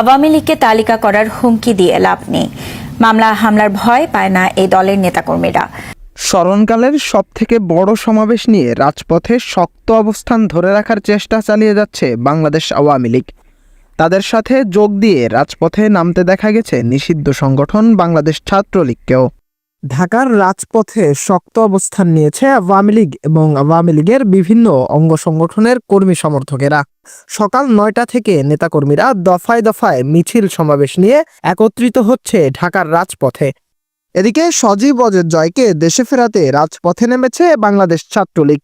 আওয়ামী লীগকে তালিকা করার হুমকি দিয়ে লাভ নেই। মামলা হামলার ভয় পায় না এই দলের নেতাকর্মীরা। স্মরণকালের সবথেকে বড় সমাবেশ নিয়ে রাজপথে শক্ত অবস্থান ধরে রাখার চেষ্টা চালিয়ে যাচ্ছে বাংলাদেশ আওয়ামী লীগ। তাদের সাথে যোগ দিয়ে রাজপথে নামতে দেখা গেছে নিষিদ্ধ সংগঠন বাংলাদেশ ছাত্রলীগকেও। ঢাকার রাজপথে শক্ত অবস্থান নিয়েছে আওয়ামী লীগ এবং আওয়ামী লীগের বিভিন্ন অঙ্গ সংগঠনের কর্মী সমর্থকেরা। সকাল ৯টা থেকে নেতাকর্মীরা দফায় দফায় মিছিল সমাবেশ নিয়ে একত্রিত হচ্ছে ঢাকার রাজপথে। এদিকে সজীব অজয় জয়কে দেশে ফেরাতে রাজপথে নেমেছে বাংলাদেশ ছাত্রলীগ।